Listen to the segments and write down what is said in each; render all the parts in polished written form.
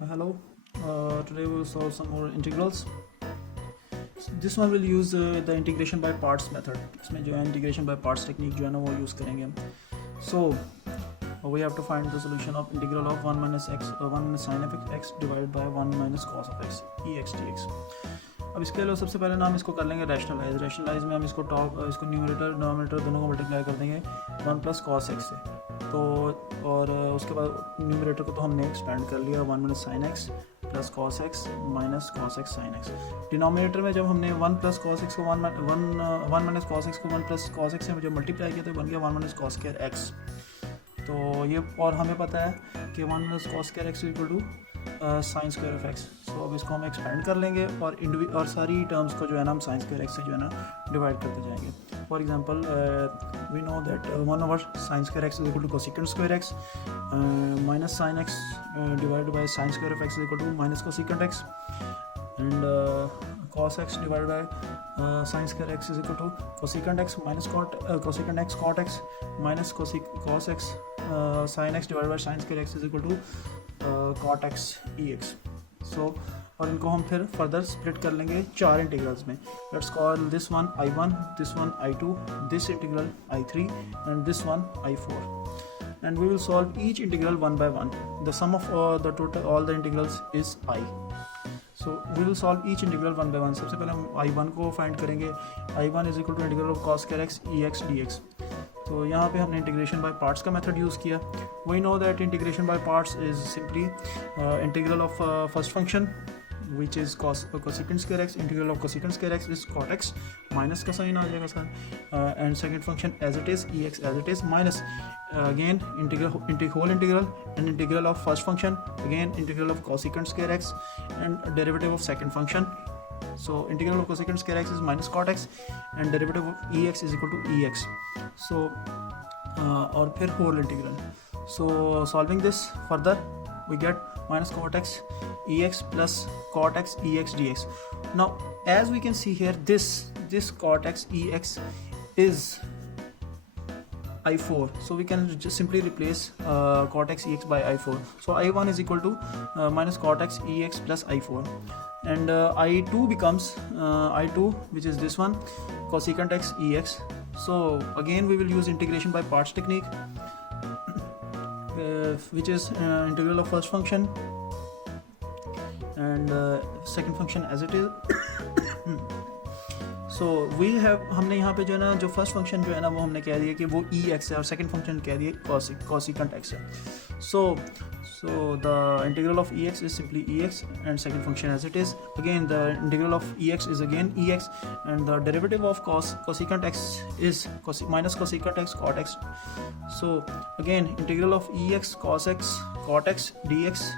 Hello. Today we will solve some more integrals. This one will use the integration by parts method. इसमें जो है integration by parts technique जो है ना वो use करेंगे हम. So we have to find the solution of integral of 1 minus sin of x divided by 1 minus cos of x ex dx. अब इसके लिए सबसे पहले ना हम इसको कर लेंगे रैशनलाइज में हम इसको न्यूमरेटर डिनोमिनेटर दोनों को मल्टीप्लाई कर देंगे 1 प्लस कॉस एक्स से. तो और उसके बाद न्यूमरेटर को तो हमने एक्सपेंड कर लिया 1 minus sine x plus cos x minus cos x sine x. Denominator में जब हमने 1 प्लस कॉस एक्स को 1 माइनस कॉस एक्स को 1 प्लस कॉस एक्स से जब मल्टीप्लाई किया तो बन गया 1 माइनस कॉस स्क्वायर एक्स. तो ये और हमें पता है कि 1 minus cos square x equal to sine square of x. So अब इसको हम एक्सपेंड कर लेंगे और सारी टर्म्स को जो है ना हम साइन स्क्वायर एक्स से जो है ना डिवाइड करते जाएंगे. For example we know that 1 over sine square x is equal to cosecant square x minus sine x divided by sine square of x is equal to minus cosecant x and cos x divided by sin square x is equal to cosecant x minus cosecant x cot x minus cos x sin x divided by sin square x is equal to cot x ex. So और इनको हम फिर further split कर लेंगे चार integrals में. Let's call this one I1, this one I2, this integral I3 and this one I4. And we will solve each integral one by one. The sum of the total all the integrals is I. So we will solve each integral one by one. सबसे पहले हम I1 को find करेंगे. I1 is equal to integral of cos square x ex dx. तो यहाँ पे हमने integration by parts का मेथड यूज़ किया. We know that integration by parts is simply integral of first function which is cosecant square x. Integral of cosecant square x is cot x minus का sign आ जाएगा sir. And second function as it is ex as it is minus again whole integral and integral of first function again integral of cosecant square x and derivative of second function. So integral of cosecant square x is minus cot x and derivative of ex is equal to ex. So और फिर whole integral. So solving this further we get minus cot x ex plus cot x ex dx. Now as we can see here this cot x ex is I4, so we can just simply replace cot x ex by I4. So I1 is equal to minus cot x ex plus I4 and I2 becomes I2 which is this one cosecant x ex. So again we will use integration by parts technique which is integral of first function and second function as it is. So we have हमने यहाँ पे जो है ना जो first function जो है ना वो हमने कह दिया कि वो ई एक्स है और सेकंड फंक्शन कह दिया cosecant x है. So the integral of ex is simply ex and second function as it is. Again the integral of ex is again ex and the derivative of cosecant x is minus cosecant x cot x. So again integral of ex cos x cot x dx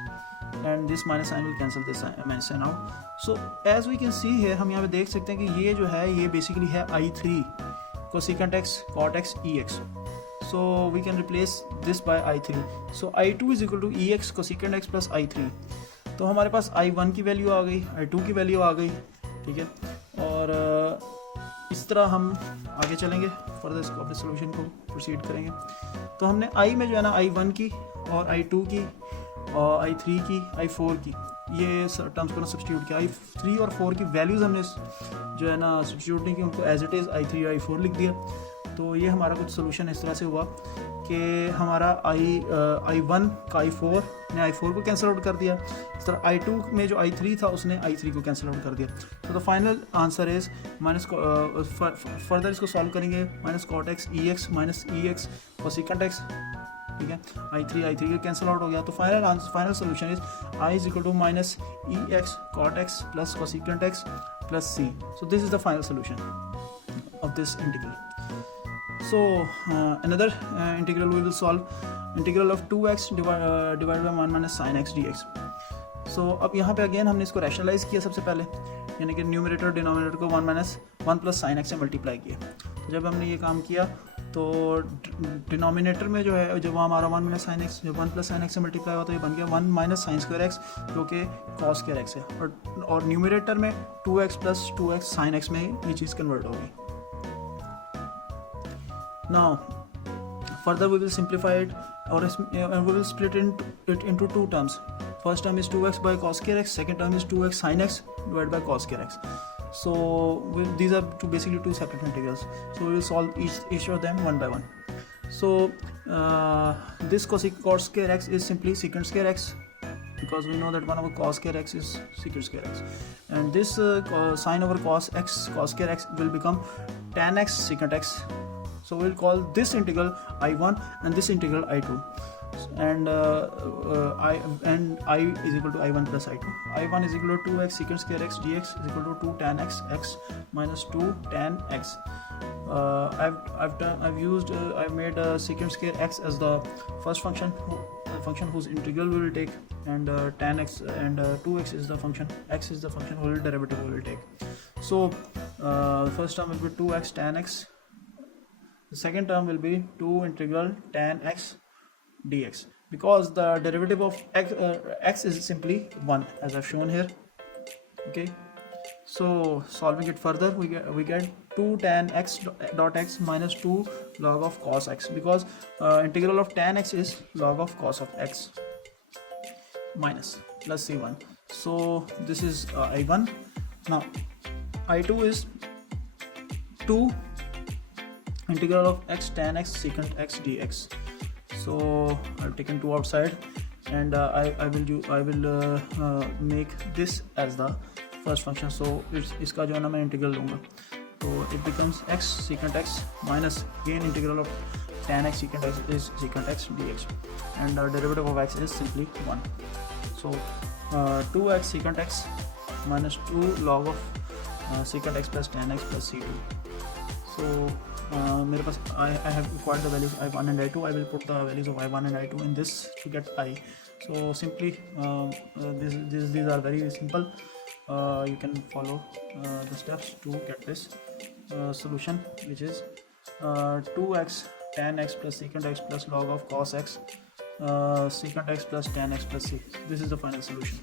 and this minus sign will cancel this minus sign out. So as we can see here हम यहाँ पे देख सकते हैं कि ये जो है ये basically है I3 cosecant x cot x ex. So we can replace this by I3. So I2 is equal to ex cosecant x plus I3. तो हमारे पास I1 की वैल्यू आ गई, I2 की वैल्यू आ गई, ठीक है. और इस तरह हम आगे चलेंगे फर्दर इसको अपने सोल्यूशन को प्रोसीड करेंगे. तो हमने I में जो है ना I1 की और I2 की और I3 की I4 की ये टर्म्स को ना सब्स्टिट्यूट किया. I3 और 4 की वैल्यूज़ हमने जो है ना सब्स्टिट्यूट नहीं की, उनको एज इट इज़ I3 और I4 लिख दिया. तो ये हमारा कुछ सोल्यूशन इस तरह से हुआ कि हमारा I1 का I4 ने I4 को कैंसिल आउट कर दिया. इस तरह I2 में जो I3 था उसने I3 को कैंसिल आउट कर दिया. तो the final answer is minus further इसको सॉल्व करेंगे minus cot x e x minus e x cosecant x, ठीक है. I3 का कैंसिल आउट हो गया. तो final solution is I is equal to minus e x cot x plus cosecant x plus C. So this is the final solution of this integral. So another integral we will solve integral of 2x divided by 1 minus sin x dx. So अब यहाँ पे again हमने इसको rationalise किया सबसे पहले, यानी कि न्यूमरेटर डिनोमिनेटर को 1 प्लस साइन एक्स से मल्टीप्लाई किया. तो जब हमने ये काम किया तो डिनोमिनेटर में जो है जब हमारा 1 माइनस साइन एक्स जब 1 प्लस साइन एक्स से मल्टीप्लाई हुआ तो ये बन गया 1 माइनस साइन स्क्वायर एक्स जो कि कॉस स्क्वायर एक्स है. और न्यूमरेटर में 2x plus 2x sine x में ये चीज़ कन्वर्ट होगी. Now further we will simplify it or we will split it into two terms. First term is 2x by cos square x, second term is 2x sin x divided by cos square x. So these are basically two separate integrals, so we will solve each of them one by one. So this cos square x is simply secant square x, because we know that 1 over cos square x is secant square x, and this sine over cos square x will become tan x secant x. So we'll call this integral I1 and this integral I2, and I is equal to I1 plus I2. I1 is equal to 2x secant square x dx is equal to 2 tan x minus 2 tan x. I've made secant square x as the first function, whose integral we will take, and tan x and 2x is the function, x is the function whose derivative we will take. So first term will be 2x tan x, the second term will be 2 integral tan x dx, because the derivative of x is simply 1, as I've shown here. Okay, so solving it further, we get 2 tan x dot x minus 2 log of cos x, because integral of tan x is log of cos of x, minus plus c1. So this is I1. Now I2 is 2 integral of x tan x secant x dx. So I've taken 2 outside, and I will make this as the first function. So इसका जो है ना मैं integral लूँगा, तो it becomes x secant x minus again integral of tan x secant x is secant x dx, and derivative of x is simply 1. So 2x secant x minus 2 log of secant x plus tan x plus c2. So मेरे पास I have required the values I1 and I2. I will put the values of I1 and I2 in this to get I. So simply these are very simple. You can follow the steps to get this solution, which is 2x tan x plus secant x plus log of cos x secant x plus tan x plus c. This is the final solution.